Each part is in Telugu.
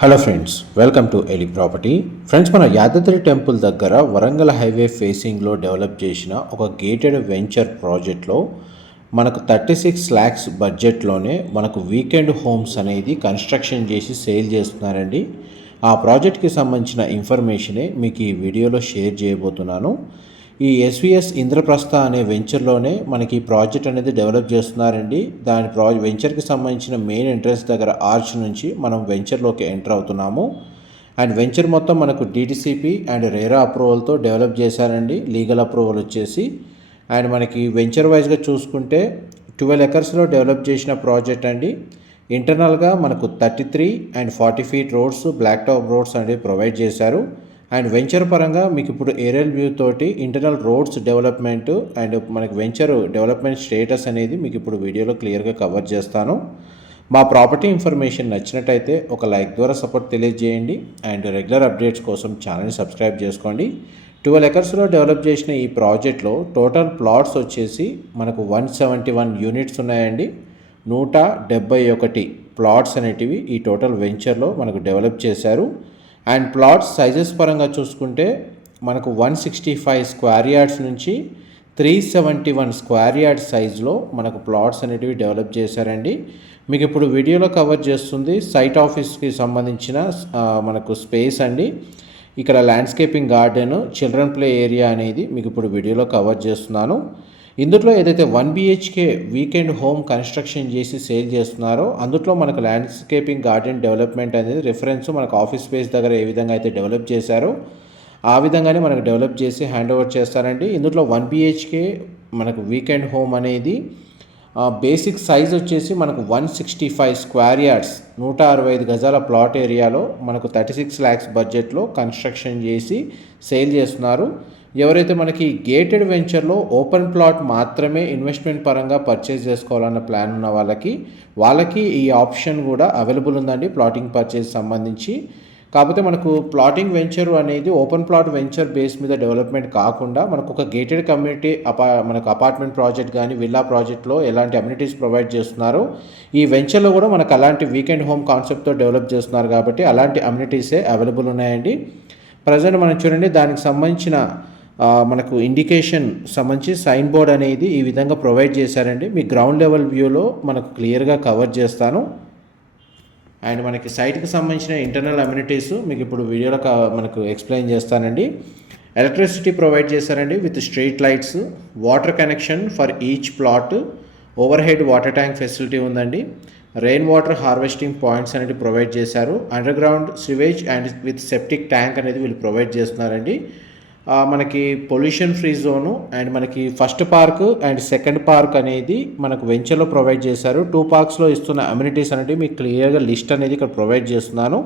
హలో ఫ్రెండ్స్ వెల్కమ్ టు ఎలి ప్రాపర్టీ. ఫ్రెండ్స్ మన యాదాద్రి టెంపుల్ దగ్గర వరంగల్ హైవే ఫేసింగ్లో డెవలప్ చేసిన ఒక గేటెడ్ వెంచర్ ప్రాజెక్ట్లో మనకు థర్టీ సిక్స్ ల్యాక్స్ బడ్జెట్లోనే మనకు వీకెండ్ హోమ్స్ అనేది కన్స్ట్రక్షన్ చేసి సేల్ చేస్తున్నారండి. ఆ ప్రాజెక్ట్కి సంబంధించిన ఇన్ఫర్మేషనే మీకు ఈ వీడియోలో షేర్ చేయబోతున్నాను. ఈ ఎస్విఎస్ ఇంద్రప్రస్థ అనే వెంచర్లోనే మనకి ఈ ప్రాజెక్ట్ అనేది డెవలప్ చేస్తున్నారండి. దాని ప్రా వెంచర్కి సంబంధించిన మెయిన్ ఎంట్రన్స్ దగ్గర ఆర్చ్ నుంచి మనం వెంచర్లోకి ఎంటర్ అవుతున్నాము. అండ్ వెంచర్ మొత్తం మనకు డిటిసిపి అండ్ రేరా అప్రూవల్తో డెవలప్ చేశారండి. లీగల్ అప్రూవల్ వచ్చేసి. అండ్ మనకి వెంచర్ వైజ్గా చూసుకుంటే ట్వెల్వ్ ఎకర్స్లో డెవలప్ చేసిన ప్రాజెక్ట్ అండి. ఇంటర్నల్గా మనకు thirty three and forty feet roads black top roads అనేవి ప్రొవైడ్ చేశారు. అండ్ వెంచర్ పరంగా మీకు ఇప్పుడు ఏరియల్ వ్యూ తోటి ఇంటర్నల్ రోడ్స్ డెవలప్మెంట్ అండ్ మనకి వెంచర్ డెవలప్మెంట్ స్టేటస్ అనేది మీకు ఇప్పుడు వీడియోలో క్లియర్గా కవర్ చేస్తాను. మా ప్రాపర్టీ ఇన్ఫర్మేషన్ నచ్చినట్టయితే ఒక లైక్ ద్వారా సపోర్ట్ తెలియజేయండి. అండ్ రెగ్యులర్ అప్డేట్స్ కోసం ఛానల్ని సబ్స్క్రైబ్ చేసుకోండి. ట్వెల్వ్ ఎకర్స్లో డెవలప్ చేసిన ఈ ప్రాజెక్ట్లో టోటల్ ప్లాట్స్ వచ్చేసి మనకు వన్ సెవెంటీ వన్ యూనిట్స్ ఉన్నాయండి. నూట డెబ్బై ఒకటి ప్లాట్స్ అనేటివి ఈ టోటల్ వెంచర్లో మనకు డెవలప్ చేశారు. అండ్ ప్లాట్స్ సైజెస్ పరంగా చూసుకుంటే మనకు one sixty five square yards నుంచి three seventy one square yard సైజులో మనకు ప్లాట్స్ అనేటివి డెవలప్ చేశారండి. మీకు ఇప్పుడు వీడియోలో కవర్ చేస్తుంది సైట్ ఆఫీస్కి సంబంధించిన మనకు స్పేస్ అండి. ఇక్కడ landscaping garden children play area అనేది మీకు ఇప్పుడు వీడియోలో కవర్ చేస్తున్నాను. ఇందులో ఏదైతే one BHK weekend home construction చేసి సేల్ చేస్తున్నారో అందులో మనకు ల్యాండ్స్కేపింగ్ గార్డెన్ డెవలప్మెంట్ అనేది రిఫరెన్స్ మనకు ఆఫీస్ స్పేస్ దగ్గర ఏ విధంగా అయితే డెవలప్ చేశారో ఆ విధంగానే మనకు డెవలప్ చేసి హ్యాండ్ ఓవర్ చేస్తారండి. ఇందులో వన్ బిహెచ్కే మనకు వీకెండ్ హోమ్ అనేది బేసిక్ సైజ్ వచ్చేసి మనకు one sixty five square yards నూట అరవై ఐదు గజాల ప్లాట్ ఏరియాలో మనకు థర్టీ సిక్స్ ల్యాక్స్ బడ్జెట్లో కన్స్ట్రక్షన్ చేసి సేల్ చేస్తున్నారు. ఎవరైతే మనకి గేటెడ్ వెంచర్లో ఓపెన్ ప్లాట్ మాత్రమే ఇన్వెస్ట్మెంట్ పరంగా పర్చేస్ చేసుకోవాలన్న ప్లాన్ ఉన్న వాళ్ళకి వాళ్ళకి ఈ ఆప్షన్ కూడా అవైలబుల్ ఉందండి ప్లాటింగ్ పర్చేస్ సంబంధించి. కాకపోతే మనకు ప్లాటింగ్ వెంచర్ అనేది ఓపెన్ ప్లాట్ వెంచర్ బేస్ మీద డెవలప్మెంట్ కాకుండా మనకు ఒక గేటెడ్ కమ్యూనిటీ అపా మనకు అపార్ట్మెంట్ ప్రాజెక్ట్ కానీ విల్లా ప్రాజెక్ట్లో ఎలాంటి అమ్యూనిటీస్ ప్రొవైడ్ చేస్తున్నారో ఈ వెంచర్లో కూడా మనకు అలాంటి వీకెండ్ హోమ్ కాన్సెప్ట్తో డెవలప్ చేస్తున్నారు కాబట్టి అలాంటి అమ్యూనిటీసే అవైలబుల్ ఉన్నాయండి. ప్రజెంట్ మనం చూడండి దానికి సంబంధించిన మనకు ఇండికేషన్ సంబంధించి సైన్ బోర్డ్ అనేది ఈ విధంగా ప్రొవైడ్ చేశారండి. మీ గ్రౌండ్ లెవెల్ వ్యూలో మనకు క్లియర్గా కవర్ చేస్తాను. అండ్ మనకి సైట్కి సంబంధించిన ఇంటర్నల్ అమ్యూనిటీస్ మీకు ఇప్పుడు వీడియోలో కా- మనకు ఎక్స్ప్లెయిన్ చేస్తానండి. ఎలక్ట్రిసిటీ ప్రొవైడ్ చేశారండి with street lights water connection for each plot overhead water tank facility ఉందండి. రెయిన్ వాటర్ హార్వెస్టింగ్ పాయింట్స్ అనేది ప్రొవైడ్ చేశారు. Underground sewage and with septic tank అనేది వీళ్ళు ప్రొవైడ్ చేస్తున్నారండి. మనకి పొల్యూషన్ ఫ్రీ జోను అండ్ మనకి first park and second park అనేది మనకు వెంచర్లో ప్రొవైడ్ చేశారు. టూ పార్క్స్లో ఇస్తున్న అమ్యూనిటీస్ అనేది మీకు క్లియర్గా లిస్ట్ అనేది ఇక్కడ ప్రొవైడ్ చేస్తున్నాను.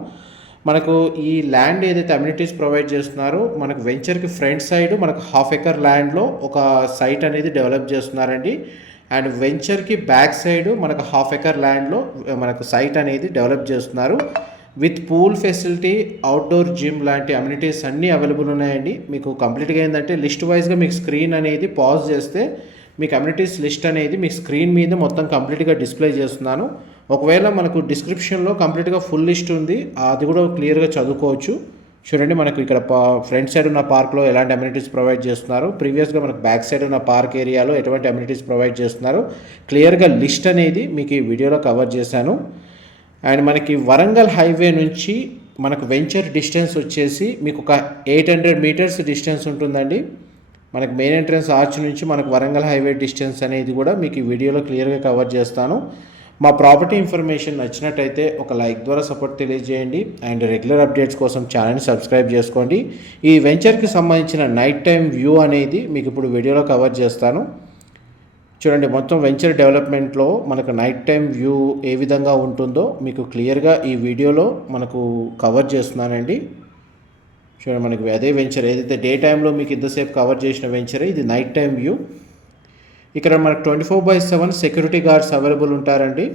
మనకు ఈ ల్యాండ్ ఏదైతే అమ్యూనిటీస్ ప్రొవైడ్ చేస్తున్నారో మనకు వెంచర్కి ఫ్రంట్ సైడ్ మనకు హాఫ్ ఎకర్ ల్యాండ్లో ఒక సైట్ అనేది డెవలప్ చేస్తున్నారండి. అండ్ వెంచర్కి బ్యాక్ సైడ్ మనకు హాఫ్ ఎకర్ ల్యాండ్లో మనకు సైట్ అనేది డెవలప్ చేస్తున్నారు. With pool facility outdoor gym లాంటి అమ్యూనిటీస్ అన్నీ అవైలబుల్ ఉన్నాయండి. మీకు కంప్లీట్గా ఏంటంటే లిస్ట్ వైజ్గా మీకు స్క్రీన్ అనేది పాజ్ చేస్తే మీకు కమ్యూనిటీస్ లిస్ట్ అనేది మీ స్క్రీన్ మీద మొత్తం కంప్లీట్గా డిస్ప్లే చేస్తున్నాను. ఒకవేళ మనకు డిస్క్రిప్షన్లో కంప్లీట్గా ఫుల్ లిస్ట్ ఉంది అది కూడా క్లియర్గా చదువుకోవచ్చు. చూడండి మనకు ఇక్కడ పా ఫ్రంట్ సైడ్ ఉన్న పార్క్లో ఎలాంటి అమ్యూనిటీస్ ప్రొవైడ్ చేస్తున్నారు. ప్రీవియస్గా మనకు బ్యాక్ సైడ్ ఉన్న పార్క్ ఏరియాలో ఎటువంటి అమ్యూనిటీస్ ప్రొవైడ్ చేస్తున్నారు. క్లియర్గా లిస్ట్ అనేది మీకు ఈ వీడియోలో కవర్ చేశాను. అండ్ మనకి వరంగల్ హైవే నుంచి మనకు వెంచర్ డిస్టెన్స్ వచ్చేసి మీకు ఒక ఎయిట్ హండ్రెడ్ మీటర్స్ డిస్టెన్స్ ఉంటుందండి. మనకు మెయిన్ ఎంట్రన్స్ ఆర్చ్ నుంచి మనకు వరంగల్ హైవే డిస్టెన్స్ అనేది కూడా మీకు ఈ వీడియోలో క్లియర్గా కవర్ చేస్తాను. మా ప్రాపర్టీ ఇన్ఫర్మేషన్ నచ్చినట్టయితే ఒక లైక్ ద్వారా సపోర్ట్ తెలియజేయండి. అండ్ రెగ్యులర్ అప్డేట్స్ కోసం ఛానల్ని సబ్స్క్రైబ్ చేసుకోండి. ఈ వెంచర్కి సంబంధించిన నైట్ టైం వ్యూ అనేది మీకు ఇప్పుడు వీడియోలో కవర్ చేస్తాను. చూడండి మొత్తం వెంచర్ డెవలప్మెంట్లో మనకు నైట్ టైం వ్యూ ఏ విధంగా ఉంటుందో మీకు క్లియర్గా ఈ వీడియోలో మనకు కవర్ చేస్తున్నానండి. చూడండి మనకి అదే వెంచర్ ఏదైతే డే టైంలో మీకు ఇంతసేపు కవర్ చేసిన వెంచర్ ఇది నైట్ టైం వ్యూ. ఇక్కడ మనకు twenty four by seven security guards available ఉంటారండి.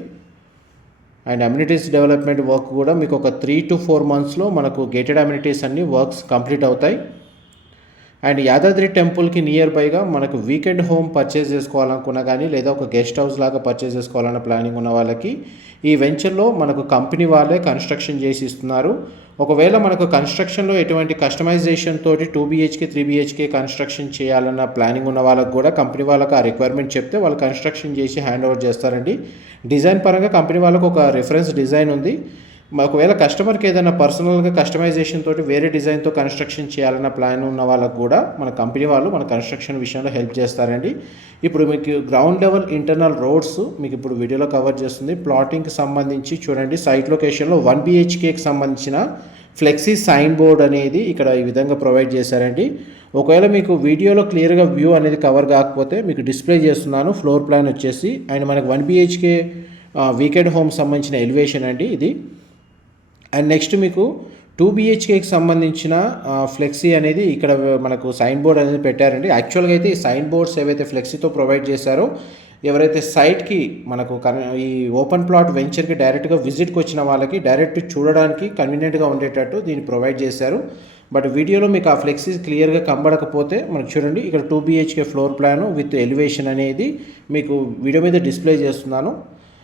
అండ్ అమ్యూనిటీస్ డెవలప్మెంట్ వర్క్ కూడా మీకు ఒక త్రీ టు ఫోర్ మంత్స్లో మనకు గేటెడ్ అమ్యూనిటీస్ అన్ని వర్క్స్ కంప్లీట్ అవుతాయి. అండ్ యాదాద్రి టెంపుల్కి నియర్ బైగా మనకు వీకెండ్ హోమ్ పర్చేస్ చేసుకోవాలనుకున్నా కానీ లేదా ఒక గెస్ట్ హౌస్ లాగా పర్చేస్ చేసుకోవాలన్న ప్లానింగ్ ఉన్న వాళ్ళకి ఈ వెంచర్లో మనకు కంపెనీ వాళ్ళే కన్స్ట్రక్షన్ చేసి ఇస్తున్నారు. ఒకవేళ మనకు కన్స్ట్రక్షన్లో ఎటువంటి కస్టమైజేషన్ తోటి two BHK three BHK construction చేయాలన్న ప్లానింగ్ ఉన్న వాళ్ళకి కూడా కంపెనీ వాళ్ళకి ఆ రిక్వైర్మెంట్ చెప్తే వాళ్ళు కన్స్ట్రక్షన్ చేసి హ్యాండ్ ఓవర్ చేస్తారండి. డిజైన్ పరంగా కంపెనీ వాళ్ళకు ఒక రిఫరెన్స్ డిజైన్ ఉంది. ఒకవేళ కస్టమర్కి ఏదైనా పర్సనల్గా కస్టమైజేషన్ తోటి వేరే డిజైన్తో కన్స్ట్రక్షన్ చేయాలన్న ప్లాన్ ఉన్న వాళ్ళకు కూడా మన కంపెనీ వాళ్ళు మన కన్స్ట్రక్షన్ విషయంలో హెల్ప్ చేస్తారండి. ఇప్పుడు మీకు గ్రౌండ్ లెవెల్ ఇంటర్నల్ రోడ్స్ మీకు ఇప్పుడు వీడియోలో కవర్ చేస్తుంది. ప్లాటింగ్కి సంబంధించి చూడండి. సైట్ లొకేషన్లో వన్ బిహెచ్కేకి సంబంధించిన ఫ్లెక్సీ సైన్ బోర్డ్ అనేది ఇక్కడ ఈ విధంగా ప్రొవైడ్ చేశారండి. ఒకవేళ మీకు వీడియోలో క్లియర్గా వ్యూ అనేది కవర్ కాకపోతే మీకు డిస్ప్లే చేస్తున్నాను. ఫ్లోర్ ప్లాన్ వచ్చేసి అండ్ మనకు వన్ బిహెచ్కే వీకెండ్ హోమ్ సంబంధించిన ఎలివేషన్ అండి ఇది. అండ్ నెక్స్ట్ మీకు టూ బిహెచ్కేకి సంబంధించిన ఫ్లెక్సీ అనేది ఇక్కడ మనకు సైన్ బోర్డ్ అనేది పెట్టారండి. యాక్చువల్గా అయితే ఈ సైన్ బోర్డ్స్ ఏవైతే ఫ్లెక్సీతో ప్రొవైడ్ చేశారో ఎవరైతే సైట్కి మనకు కన్ ఈ ఓపెన్ ప్లాట్ వెంచర్కి డైరెక్ట్గా విజిట్కి వచ్చిన వాళ్ళకి డైరెక్ట్ చూడడానికి కన్వీనియంట్గా ఉండేటట్టు దీన్ని ప్రొవైడ్ చేశారు. బట్ వీడియోలో మీకు ఆ ఫ్లెక్సీస్ క్లియర్గా కనబడకపోతే మనకు చూడండి ఇక్కడ two BHK floor plan with elevation అనేది మీకు వీడియో మీద డిస్ప్లే చేస్తున్నాను.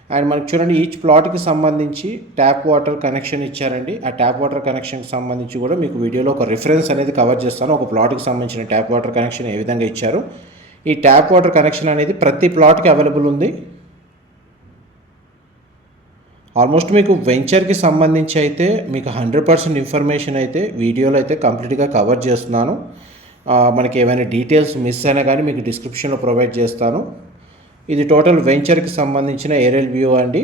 అండ్ మనకి చూడండి ఈచ్ ప్లాట్కి సంబంధించి ట్యాప్ వాటర్ కనెక్షన్ ఇచ్చారండి. ఆ ట్యాప్ వాటర్ కనెక్షన్కి సంబంధించి కూడా మీకు వీడియోలో ఒక రిఫరెన్స్ అనేది కవర్ చేస్తాను. ఒక ప్లాట్కి సంబంధించిన ట్యాప్ వాటర్ కనెక్షన్ ఏ విధంగా ఇచ్చారు. ఈ ట్యాప్ వాటర్ కనెక్షన్ అనేది ప్రతి ప్లాట్కి అవైలబుల్ ఉంది. ఆల్మోస్ట్ మీకు వెంచర్కి సంబంధించి అయితే మీకు హండ్రెడ్ పర్సెంట్ ఇన్ఫర్మేషన్ అయితే వీడియోలో అయితే కంప్లీట్గా కవర్ చేస్తున్నాను. మనకి ఏమైనా డీటెయిల్స్ మిస్ అయినా కానీ మీకు డిస్క్రిప్షన్లో ప్రొవైడ్ చేస్తాను. ఇది టోటల్ వెంచర్కి సంబంధించిన ఏరియల్ వ్యూ అండి.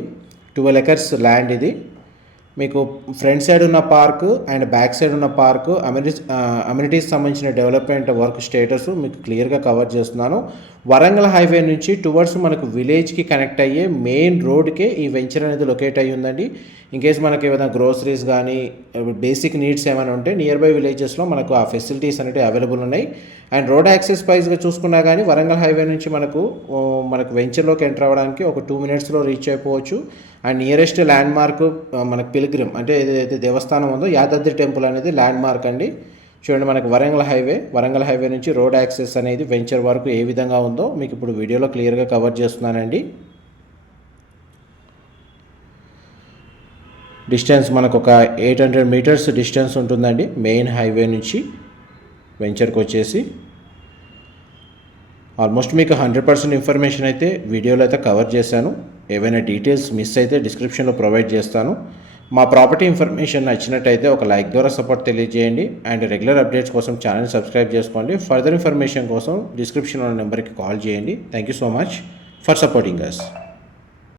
ట్వెల్వ్ ఎకర్స్ ల్యాండ్ ఇది. మీకు ఫ్రంట్ సైడ్ ఉన్న పార్క్ అండ్ బ్యాక్ సైడ్ ఉన్న పార్క్ అమ్యూనిటీస్ అమ్యూనిటీస్ సంబంధించిన డెవలప్మెంట్ వర్క్ స్టేటస్ మీకు క్లియర్గా కవర్ చేస్తున్నాను. వరంగల్ హైవే నుంచి టువర్డ్స్ మనకు విలేజ్కి కనెక్ట్ అయ్యే మెయిన్ రోడ్కే ఈ వెంచర్ అనేది లొకేట్ అయ్యి ఉందండి. ఇన్ కేస్ మనకి ఏమైనా గ్రోసరీస్ కానీ బేసిక్ నీడ్స్ ఏమైనా ఉంటే నియర్ బై విలేజెస్లో మనకు ఆ ఫెసిలిటీస్ అనేవి అవైలబుల్ ఉన్నాయి. అండ్ రోడ్ యాక్సెస్ వైజ్గా చూసుకున్నా కానీ వరంగల్ హైవే నుంచి మనకు మనకు వెంచర్లోకి ఎంటర్ అవ్వడానికి ఒక టూ మినిట్స్లో రీచ్ అయిపోవచ్చు. అండ్ నియరెస్ట్ ల్యాండ్ మార్క్ మనకు పిలిగ్రిమ్ అంటే ఏదైతే దేవస్థానం ఉందో యాదాద్రి టెంపుల్ అనేది ల్యాండ్ మార్క్ అండి. చూడండి మనకు వరంగల్ హైవే వరంగల్ హైవే నుంచి రోడ్ యాక్సెస్ అనేది వెంచర్ వరకు ఏ విధంగా ఉందో మీకు ఇప్పుడు వీడియోలో క్లియర్గా కవర్ చేస్తున్నానండి. డిస్టెన్స్ మనకు ఒక ఎయిట్ హండ్రెడ్ మీటర్స్ డిస్టెన్స్ ఉంటుందండి మెయిన్ హైవే నుంచి. వెంచర్కి వచ్చేసి ఆల్మోస్ట్ మీకు హండ్రెడ్ పర్సెంట్ ఇన్ఫర్మేషన్ అయితే వీడియోలో అయితే కవర్ చేశాను. ఏవైనా డీటెయిల్స్ మిస్ అయితే డిస్క్రిప్షన్లో ప్రొవైడ్ చేస్తాను. మా ప్రాపర్టీ ఇన్ఫర్మేషన్ నచ్చినట్టయితే ఒక లైక్ ద్వారా సపోర్ట్ తెలియజేయండి. అండ్ రెగ్యులర్ అప్డేట్స్ కోసం ఛానల్ సబ్స్క్రైబ్ చేసుకోండి. ఫర్దర్ ఇన్ఫర్మేషన్ కోసం డిస్క్రిప్షన్లో నెంబర్కి కాల్ చేయండి. Thank you so much for supporting us